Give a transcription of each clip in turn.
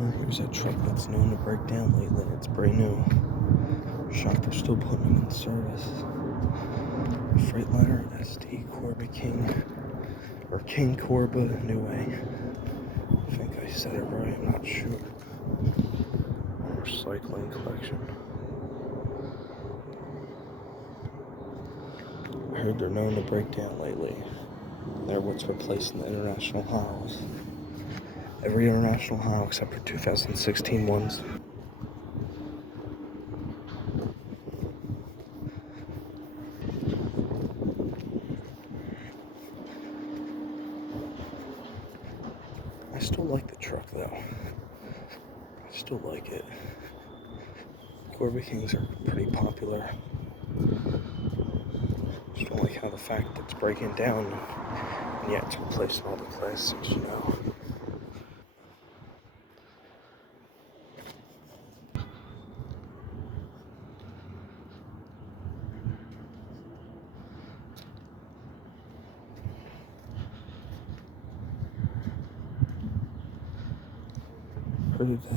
Here's a truck that's known to break down lately. It's brand new. Shocked they're still putting them in service. Freightliner ST Corba King, or King Corba Newway. I think I said it right, I'm not sure. Recycling collection. I heard they're known to break down lately. They're what's replacing the international highs. Every international high except for 2016 ones. I still like the truck though. I still like it. Corba Kings are pretty popular. Just don't like how the fact that it's breaking down, and yet it's replacing all the classics, you know.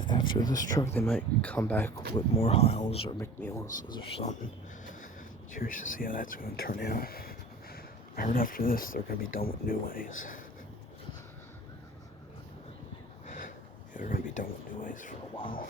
After this truck, they might come back with more Hiles or McNeil's or something. Curious to see how that's going to turn out. I heard after this, they're going to be done with Newways. They're going to be done with Newways for a while.